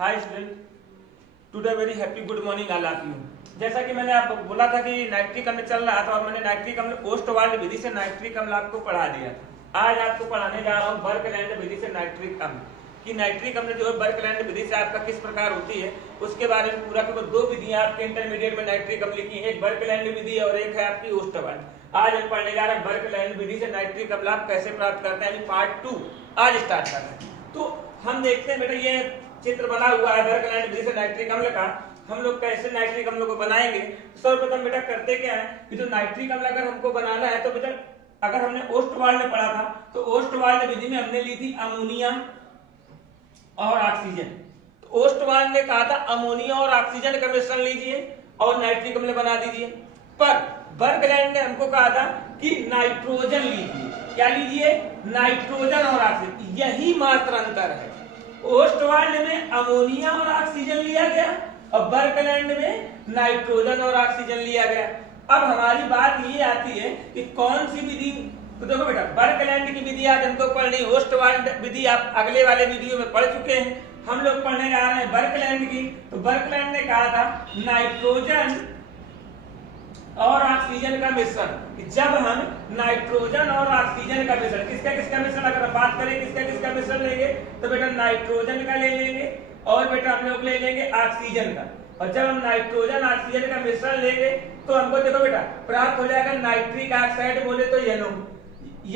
Hi student, today very happy good morning all of you. जैसा कि मैंने आपको बोला था कि नाइट्रिक अम्ल चल रहा था और मैंने नाइट्रिक अम्ल ओस्टवाल्ड विधि से नाइट्रिक अम्ल आपको पढ़ा दिया था। आज आपको पढ़ाने जा रहा हूँ बर्कलैंड विधि से नाइट्रिक अम्ल कि नाइट्रिक अम्ल जो है बर्कलैंड विधि से आपका किस प्रकार होती है उसके बारे में पूरा। क्योंकि दो विधियां आपके इंटरमीडिएट में नाइट्रिक अम्ल की, एक बर्कलैंड विधि और एक है आपकी ओस्टवाल्ड। आज हम पढ़ने जा रहे हैं बर्कलैंड विधि से नाइट्रिक अम्ल आप कैसे प्राप्त करते हैं, पार्ट 2 आज स्टार्ट करते हैं। तो हम देखते हैं बेटा, ये चित्र बना हुआ है बर्कलैंड विधि से नाइट्रिक अम्ल का। हम लोग कैसे नाइट्रिक अम्ल को बनाएंगे, सर्वप्रथम बेटा करते क्या है कि जो नाइट्रिक अम्ल अगर हमको बनाना है तो बेटा अगर हमने ओस्टवाल्ड में पढ़ा था तो ओस्टवाल्ड विधि में हमने ली थी अमोनिया और ऑक्सीजन। तो ओस्टवाल्ड ने कहा था अमोनिया और ऑक्सीजन का मिश्रण लीजिए और नाइट्रिक अम्ल बना दीजिए, पर बर्कलैंड ने हमको कहा था कि नाइट्रोजन लीजिए। क्या लीजिए? नाइट्रोजन और ऑक्सीजन। यही मात्र अंतर है, ओस्टवाल्ड में अमोनिया और ऑक्सीजन लिया गया और बर्कलैंड में नाइट्रोजन और ऑक्सीजन लिया गया। अब हमारी बात ये आती है कि कौन सी विधि, तो देखो बेटा बर्कलैंड की विधि आज हमको पढ़नी, ओस्टवाल्ड विधि आप अगले वाले वीडियो में पढ़ चुके हैं। हम लोग पढ़ने जा रहे हैं बर्कलैंड की। तो बर्कलैंड ने कहा था नाइट्रोजन और ऑक्सीजन का मिश्रण, कि जब हम नाइट्रोजन और ऑक्सीजन का मिश्रण, किसका किसका मिश्रण, अगर हम बात करें किसका किसका मिश्रण लेंगे तो बेटा नाइट्रोजन का ले लेंगे और बेटा हम लोग ले लेंगे ऑक्सीजन का। और जब हम नाइट्रोजन ऑक्सीजन का मिश्रण लेंगे तो हमको देखो बेटा प्राप्त हो जाएगा नाइट्रिक ऑक्साइड, बोले तो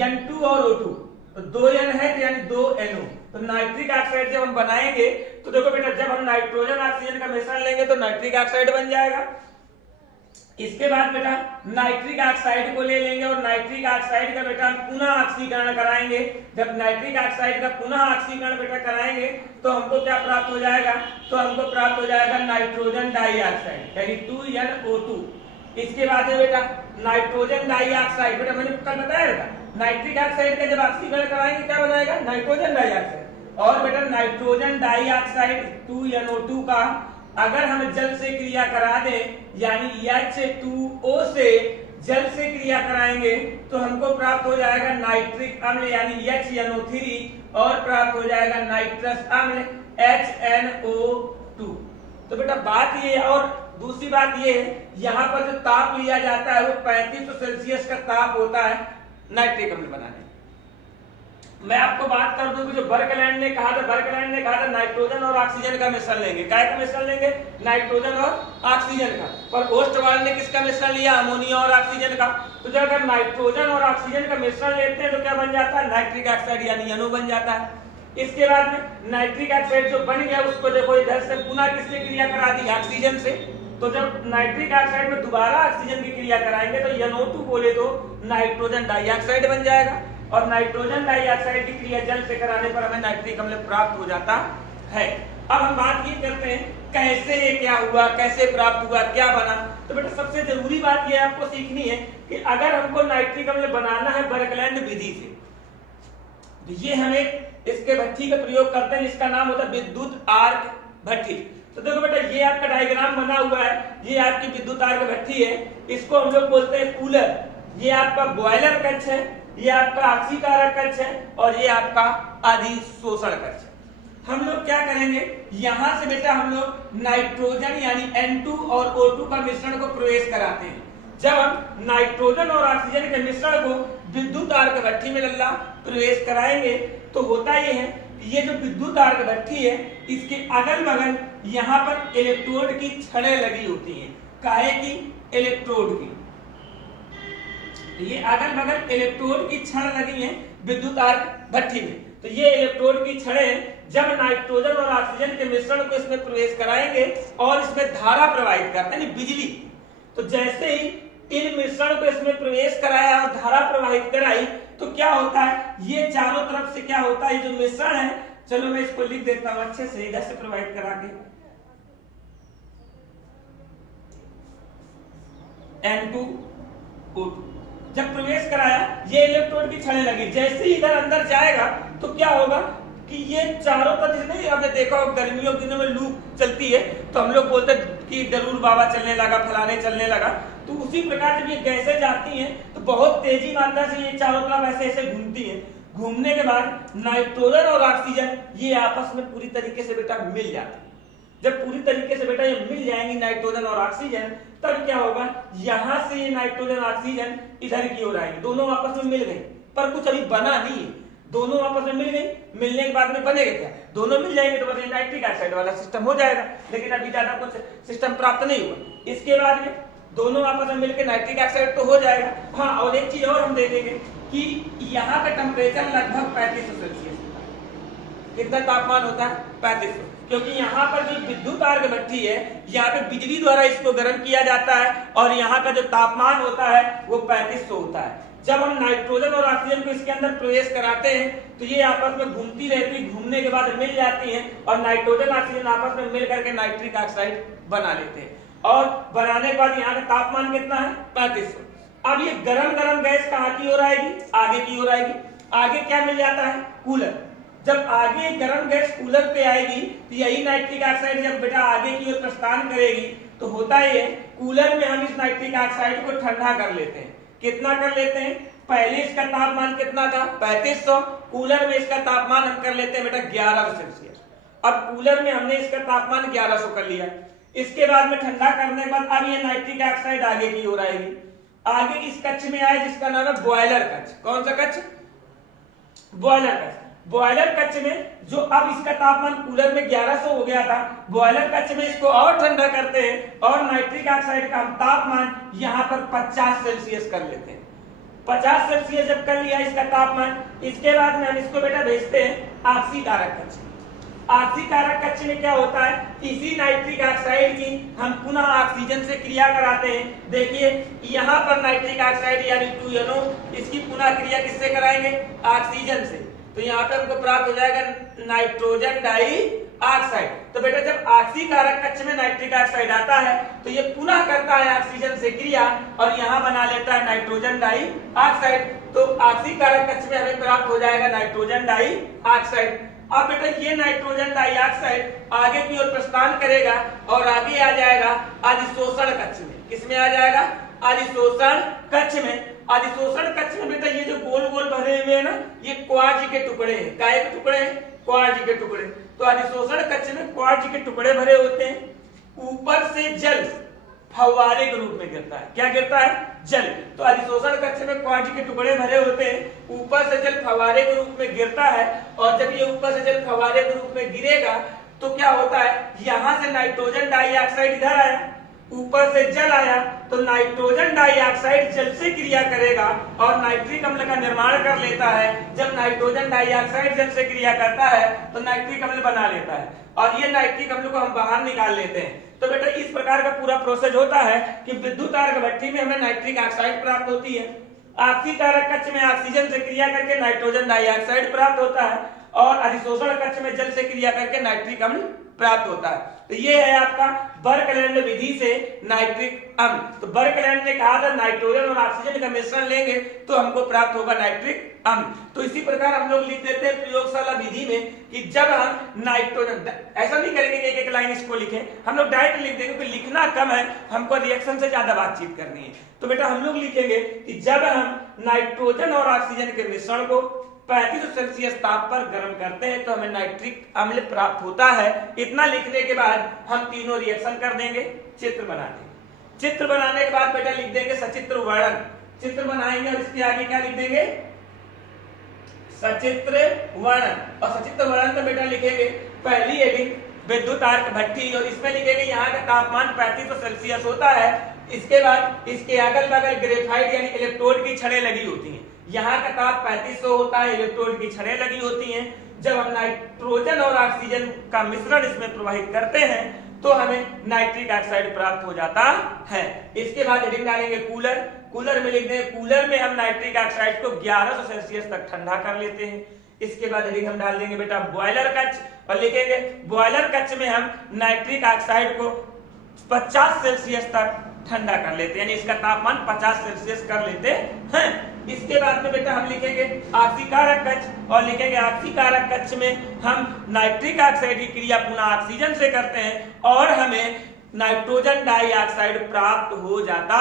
N2 और O2, तो 2 N है तो यानी 2 NO। तो नाइट्रिक ऑक्साइड जब हम बनाएंगे तो देखो बेटा जब हम नाइट्रोजन ऑक्सीजन का मिश्रण लेंगे तो नाइट्रिक ऑक्साइड बन जाएगा। इसके बाद बेटा नाइट्रिक ऑक्साइड को ले लेंगे और नाइट्रिक ऑक्साइड का बेटा हम पुनः ऑक्सीकरण कराएंगे। जब नाइट्रिक ऑक्साइड का पुनः ऑक्सीकरण बेटा कराएंगे तो हमको क्या प्राप्त हो जाएगा, तो हमको प्राप्त हो जाएगा नाइट्रोजन डाइऑक्साइड यानी 2NO2। इसके बाद है बेटा नाइट्रोजन डाइऑक्साइड, बेटा मैंने कल बताया था नाइट्रिक ऑक्साइड का जब ऑक्सीकरण कराएंगे क्या बनाएगा, नाइट्रोजन डाइऑक्साइड। और बेटा नाइट्रोजन डाइऑक्साइड 2NO2 का अगर हम जल से क्रिया करा दें यानी H2O से जल से क्रिया कराएंगे तो हमको प्राप्त हो जाएगा नाइट्रिक अम्ल यानी HNO3 और प्राप्त हो जाएगा नाइट्रस अम्ल HNO2। तो बेटा बात ये, और दूसरी बात ये है यहाँ पर जो ताप लिया जाता है वो 3500 सेल्सियस का ताप होता है नाइट्रिक अम्ल बनाने। मैं आपको बात कर दूं कि जो बर्कलैंड ने कहा था नाइट्रोजन और ऑक्सीजन का मिश्रण लेंगे। काय का मिश्रण लेंगे? नाइट्रोजन और ऑक्सीजन का। पर ओस्टवाल्ड ने किसका मिश्रण लिया? अमोनिया और ऑक्सीजन का। तो जब अगर नाइट्रोजन और ऑक्सीजन का मिश्रण लेते हैं तो क्या बन जाता है, नाइट्रिक ऑक्साइड यानी NO बन जाता है। इसके बाद में नाइट्रिक ऑक्साइड जो बन गया उसको देखो इधर से पुनः किससे क्रिया करा दी, ऑक्सीजन से। तो जब नाइट्रिक ऑक्साइड में दोबारा ऑक्सीजन की क्रिया कराएंगे तो NO2 बोले तो नाइट्रोजन डाइऑक्साइड बन जाएगा और नाइट्रोजन डाइऑक्साइड की क्रिया जल से कराने पर हमें नाइट्रिक अम्ल प्राप्त हो जाता है। अब हम बात ये करते हैं कैसे ये क्या हुआ, कैसे प्राप्त हुआ, क्या बना। तो बेटा सबसे जरूरी बात ये आपको सीखनी है कि अगर हमको नाइट्रिक अम्ल बनाना है बर्कलैंड विधि से तो ये हमें इसके भट्ठी का प्रयोग करते हैं जिसका नाम होता है विद्युत आर्क भट्ठी। तो देखो बेटा ये आपका डायग्राम बना हुआ है, ये आपकी विद्युत आर्क भट्ठी है, इसको हम लोग बोलते हैं कूलर। ये आपका बॉयलर कक्ष है, ये आपका ऑक्सीकारक कक्ष है और ये आपका अधिशोषण कक्ष है। हम लोग क्या करेंगे, यहां से बेटा हम लोग नाइट्रोजन यानी N2 और O2 का मिश्रण को प्रवेश कराते हैं। जब हम नाइट्रोजन और ऑक्सीजन के मिश्रण को विद्युत आर्क भट्ठी में लल्ला प्रवेश कराएंगे तो होता ये है कि ये जो विद्युत आर्क भट्ठी है इसके अगल बगल यहाँ पर इलेक्ट्रोड की छड़ें लगी होती हैं। काहे की? इलेक्ट्रोड की। ये अगल बगल इलेक्ट्रोड की छड़ लगी है विद्युत आर्क भट्ठी में। तो ये इलेक्ट्रोड की छड़ें जब नाइट्रोजन और ऑक्सीजन के मिश्रण को इसमें प्रवेश कराएंगे और इसमें धारा प्रवाहित करते हैं बिजली, तो जैसे ही इन मिश्रण को इसमें प्रवेश कराया और धारा प्रवाहित कराई तो क्या होता है, ये चारों तरफ से क्या होता है, ये जो मिश्रण है, चलो मैं इसको लिख देता हूं अच्छे से इधर से प्रवाहित करा के, N2O2 जब प्रवेश कराया ये इलेक्ट्रोड की छड़ें लगी, जैसे ही इधर अंदर जाएगा तो क्या होगा कि ये चारों तरफ, नहीं आपने देखा हो गर्मियों के दिनों में लू चलती है तो हम लोग बोलते हैं कि डरूर बाबा चलने लगा, फलाने चलने लगा। तो उसी प्रकार जब ये गैसें जाती हैं तो बहुत तेजी मात्रा से ये चारों तरफ ऐसे ऐसे घूमती हैं। घूमने के बाद नाइट्रोजन और ऑक्सीजन ये आपस में पूरी तरीके से बेटा मिल जाते हैं। जब पूरी तरीके से बेटा ये मिल जाएंगी नाइट्रोजन और ऑक्सीजन, तब क्या होगा, यहां से ये नाइट्रोजन ऑक्सीजन इधर की ओर आएंगे, दोनों आपस में मिल गए, पर कुछ अभी बना नहीं है, दोनों आपस में मिल गई, मिलने के बाद में बनेगा क्या, दोनों मिल जाएंगे तो बस नाइट्रिक ऑक्साइड वाला सिस्टम हो जाएगा, लेकिन अभी ज्यादा कुछ सिस्टम प्राप्त नहीं हुआ। इसके बाद में दोनों आपस में मिलकर नाइट्रिक ऑक्साइड तो हो जाएगा। हाँ, और एक चीज और हम देखेंगे कि यहाँ का टेम्परेचर लगभग 3500 सेल्सियस, कितना तापमान होता है, 3500, क्योंकि यहाँ पर जो विद्युत अर्घ भट्ठी है, यहाँ पे बिजली द्वारा इसको गर्म किया जाता है और यहाँ का जो तापमान होता है वो 3500 होता है। जब हम नाइट्रोजन और ऑक्सीजन को इसके अंदर प्रवेश कराते हैं तो ये आपस में घूमती रहती है, घूमने के बाद मिल जाती हैं और नाइट्रोजन ऑक्सीजन आपस में मिल करके नाइट्रिक ऑक्साइड बना लेते हैं। और बनाने के बाद यहाँ का तापमान कितना है, 3500। अब ये गरम गैस कहाँ की ओर आएगी, आगे की ओर आएगी। आगे क्या मिल जाता है, कूलर। जब आगे गर्म गैस कूलर पे आएगी तो यही नाइट्रिक ऑक्साइड जब बेटा आगे की ओर प्रस्थान करेगी तो होता ये, कूलर में हम इस नाइट्रिक ऑक्साइड को ठंडा कर लेते हैं। कितना कर लेते हैं, पहले इसका तापमान कितना था, 3500, कूलर में इसका तापमान हम कर लेते हैं बेटा 1100 सेल्सियस। अब कूलर में हमने इसका तापमान 1100 कर लिया, इसके बाद में ठंडा करने के बाद अब ये नाइट्रिक ऑक्साइड आगे की ओर आएगी। आगे इस कक्ष में आए जिसका नाम है बॉयलर कक्ष। कौन सा कक्ष, बॉयलर कक्ष। बॉयलर कक्ष में जो अब इसका तापमान कूलर में 1100 हो गया था, बॉयलर कक्ष में इसको और ठंडा करते हैं और नाइट्रिक ऑक्साइड का हम तापमान यहाँ पर 50 सेल्सियस कर लेते हैं। 50 सेल्सियस जब कर लिया इसका तापमान, इसके बाद में हम इसको बेटा भेजते हैं ऑक्सीकारक कक्ष। ऑक्सीकारक कक्ष में क्या होता है, इसी नाइट्रिक ऑक्साइड की हम पुनः ऑक्सीजन से क्रिया कराते हैं। देखिए यहाँ पर नाइट्रिक ऑक्साइड यानी 2NO, इसकी पुनः क्रिया किससे कराएंगे, ऑक्सीजन से। तो यहाँ पे हमको प्राप्त हो जाएगा नाइट्रोजन डाई ऑक्साइड। तो बेटा जब ऑक्सीकारक कक्ष में नाइट्रिक ऑक्साइड आता है तो ये पुनः करता है ऑक्सीजन से क्रिया और यहाँ बना लेता है नाइट्रोजन डाई ऑक्साइड। तो ऑक्सीकारक कक्ष में हमें प्राप्त हो जाएगा नाइट्रोजन डाई ऑक्साइड। अब बेटा ये नाइट्रोजन डाइऑक्साइड आगे की ओर प्रस्थान करेगा और आगे आ जाएगा अधिशोषण कक्ष में। किसमें आ जाएगा, अधिशोषण कक्ष में। अधिशोषण कक्ष में बेटा ये जो गोल गोल भरे हुए हैं ना, ये क्वार्ज के टुकड़े हैं। काय के टुकड़े हैं, क्वार्ज के टुकड़े। तो अधिशोषण कक्ष में क्वार्ज के टुकड़े भरे होते हैं। ऊपर से जल फव्वारे के रूप में गिरता है। क्या गिरता है, जल। तो अधिशोषण कक्ष में क्वार्ज के टुकड़े भरे होते हैं, ऊपर से जल फव्वारे के रूप में गिरता है और जब ये ऊपर से जल फव्वारे के रूप में गिरेगा तो क्या होता है, यहां से नाइट्रोजन डाइऑक्साइड इधर आया, ऊपर से जल आया, तो नाइट्रोजन डाइऑक्साइड जल से क्रिया करेगा और नाइट्रिक अम्ल का निर्माण कर लेता है। जब नाइट्रोजन डाइऑक्साइड जल से क्रिया करता है तो नाइट्रिक अम्ल बना लेता है और ये नाइट्रिक अम्ल को हम बाहर निकाल लेते हैं। तो बेटा इस प्रकार का पूरा प्रोसेस होता है कि विद्युत अर्घ भट्ठी में हमें नाइट्रिक ऑक्साइड प्राप्त होती है। ऑक्सीकारक कक्ष में ऑक्सीजन से क्रिया करके नाइट्रोजन डाइऑक्साइड प्राप्त होता है और अधिशोषण कक्ष में जल से क्रिया करके नाइट्रिक अम्ल प्राप्त होता है। तो ये है आपका बर्कलैंड विधि से नाइट्रिक अम्ल। तो बर्कलैंड ने कहा था नाइट्रोजन और ऑक्सीजन का मिश्रण लेंगे तो हमको प्राप्त होगा नाइट्रिक अम्ल। तो इसी प्रकार हम लोग लिख देते हैं प्रयोगशाला विधि में कि जब हम नाइट्रोजन, ऐसा नहीं करेंगे कि एक एक लाइन इसको लिखें, हम लोग डायरेक्ट लिख देंगे क्योंकि लिखना कम है, हमको रिएक्शन से ज्यादा बातचीत करनी है। तो बेटा हम लोग लिखेंगे कि जब हम नाइट्रोजन और ऑक्सीजन के मिश्रण को 3500 सेल्सियस ताप पर गर्म करते हैं तो हमें नाइट्रिक अम्ल प्राप्त होता है। इतना लिखने के बाद हम तीनों रिएक्शन कर देंगे, चित्र बना देंगे। चित्र बनाने के बाद बेटा लिख देंगे सचित्र वर्णन। चित्र बनाएंगे और इसके आगे क्या लिख देंगे, सचित्र वर्णन। और सचित्र वर्णन में बेटा लिखेंगे पहली हेडिंग विद्युत अर्घ भट्ठी और इसमें लिखेंगे यहाँ का तापमान 3500 सेल्सियस होता है। इसके बाद इसके अगल बगल ग्रेफाइट यानी इलेक्ट्रोड की छड़ें लगी होती हैं। यहाँ का ताप 3500 होता है, इलेक्ट्रोड की छड़ें लगी होती हैं। जब हम नाइट्रोजन और ऑक्सीजन का मिश्रण इसमें प्रवाहित करते हैं तो हमें नाइट्रिक ऑक्साइड प्राप्त हो जाता है। इसके बाद हेडिंग डालेंगे कूलर। कूलर में लिख देंगे कूलर में हम नाइट्रिक ऑक्साइड को 1100 सेल्सियस तक ठंडा कर लेते हैं। इसके बाद हेडिंग हम डाल देंगे बेटा बॉयलर कक्ष और लिखेंगे बॉयलर कक्ष में हम नाइट्रिक ऑक्साइड को 50 सेल्सियस तक ठंडा कर लेते हैं, यानी इसका तापमान 50 सेल्सियस कर लेते हैं। इसके बाद में बेटा हम लिखेंगे ऑक्सीकारक कक्ष और लिखेंगे ऑक्सीकारक कक्ष में हम नाइट्रिक ऑक्साइड की क्रिया पुनः ऑक्सीजन से करते हैं और हमें नाइट्रोजन डाइऑक्साइड प्राप्त हो जाता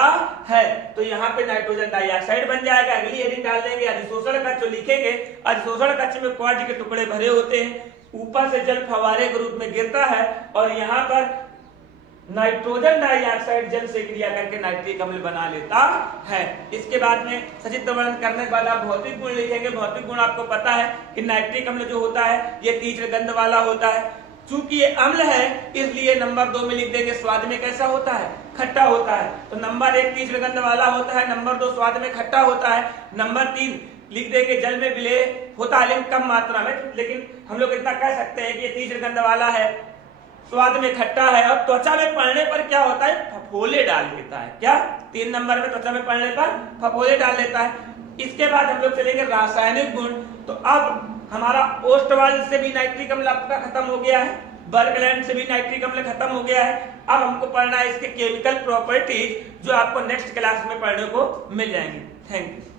है। तो यहाँ पे नाइट्रोजन डाइऑक्साइड बन जाएगा। अगली हेडिंग डाल देंगे अधिशोषण कक्ष। लिखेंगे अधिशोषण कक्ष में क्वार्ज के टुकड़े भरे होते हैं। ऊपर से जल फव्वारे के रूप में गिरता है और यहाँ पर नाइट्रोजन डाइऑक्साइड जल से क्रिया करके नाइट्रिक अम्ल बना लेता है। इसके बाद में सचित्र वर्णन करने के बाद आप भौतिक गुण लिखेंगे। भौतिक गुण आपको पता है कि नाइट्रिक अम्ल जो होता है ये तीव्र गंध वाला होता है। चूंकि ये अम्ल है इसलिए नंबर 2 में लिख देंगे स्वाद में कैसा होता है, खट्टा होता है। तो नंबर 1 तीव्र गंध वाला होता है, नंबर 2 स्वाद में खट्टा होता है, नंबर 3 लिख देंगे जल में विलेय होता है लेकिन कम मात्रा में। लेकिन हम लोग इतना कह सकते हैं कि ये तीव्र गंध वाला है, स्वाद में खट्टा है और त्वचा में पड़ने पर क्या होता है, फफोले डाल देता है। क्या 3 नंबर में त्वचा में पड़ने पर फफोले डाल देता है। इसके बाद हम लोग चलेंगे रासायनिक गुण। तो अब हमारा ओस्टवाल्ड से भी नाइट्रिक अम्ल आपका खत्म हो गया है, बर्गलैंड से भी नाइट्रिक अम्ल खत्म हो गया है। अब हमको पढ़ना है इसके केमिकल प्रॉपर्टीज जो आपको नेक्स्ट क्लास में पढ़ने को मिल जाएंगे। Thank you.